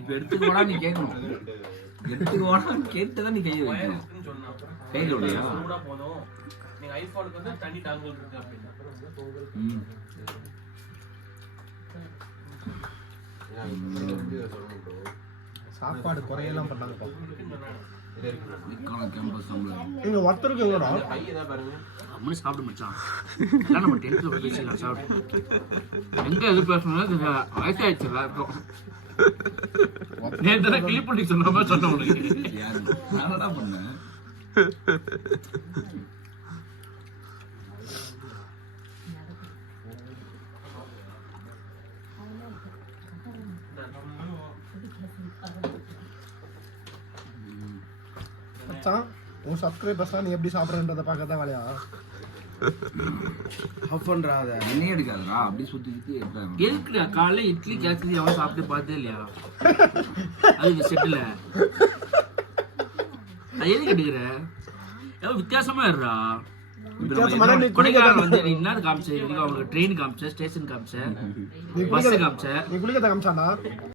இப்ப எடுத்துக்கோடா நீ கேட்கணும். எடுத்துக்கோடா கேட்டுதான் நீ கையை வைக்கணும். கையில விடையா போதும். நீங்க ஐபோனுக்கு வந்து தனி டாங்கல் இருக்கு அப்படின்னா சாப்பாடு குறையெல்லாம் பண்ணாங்கப்பா. இங்க ஒருத்தருக்கு எவ்வளோ நம்மளும் சாப்பிட மச்சான். நம்ம டென்த்ல பேசிக்கலாம் சாப்பிட்டு எங்க எது பேசணும் வயசாயிடுச்சு எல்லாருக்கும். நேற்று கிளிப் பண்ணி சொன்ன மாதிரி சொன்ன உனக்கு நான் பண்ணேன். உன் சப்ஸ்கிரைபர்ஸ் நீ எப்படி சாப்பிட்றன்றதை பார்க்க தான் வேலையா? ஆஃப் பண்றாத எண்ணெய் எடுக்காதடா, அப்படி சுத்தி சுத்தி எடுத்தாங்க. எதுக்குடா காலைல இட்லி கேசரி அவன் சாப்பிட்டு பார்த்தே இல்லையா? அது செட்டில் அது எதுக்கு எடுக்கிற? ஏதோ வித்தியாசமா இருடா. கொடைக்கானல் வந்து என்ன காமிச்ச? அவங்களுக்கு ட்ரெயின் காமிச்ச, ஸ்டேஷன் காமிச்ச, பஸ் காமிச்ச. நீ குளிக்கத்தை காமிச்சாண்டா.